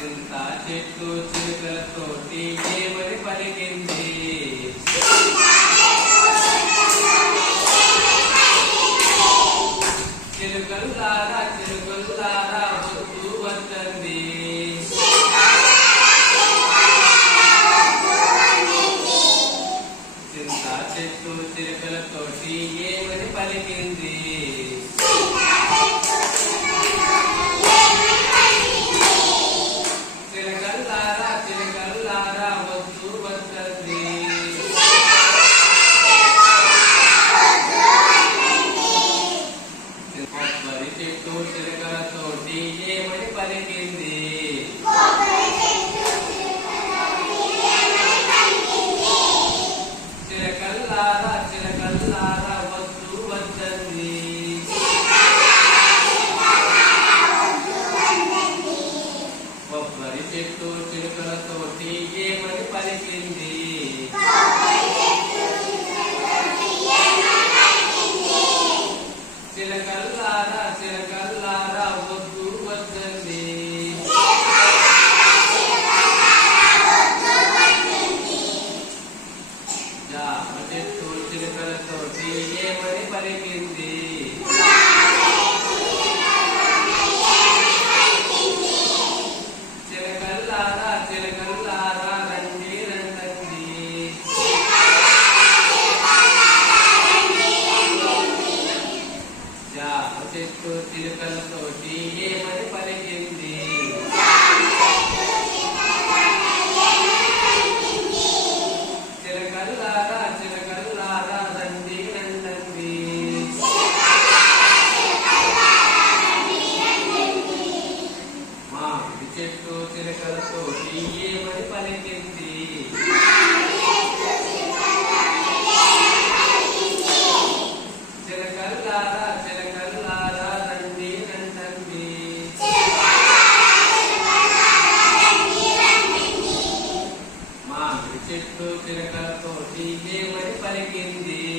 చింత చెట్టు చిలుకలతోటి ఏమని పలికింది. చిలుకల్లారా చిలుకల్లారా వస్తూ వస్తుంది చింత చెట్టు చిలుకలతోటి ఏమని పలికింది. ఏమని పలికింది చిలకల్లారా చిలకల్లారా వద్దు వద్దండి జామ చెట్టు చిలుకలతోటి ఏమని పలికింది చిలుకలతోటి ఏమని పలికింది చిలకల్లారా చిలకల్లారా రండి రండి మామిడి చెట్టు చిలకలతోటి ఏమని పలికింది చిలకల్లారా చిలకల్లారా మామిడి చెట్టు పలికింది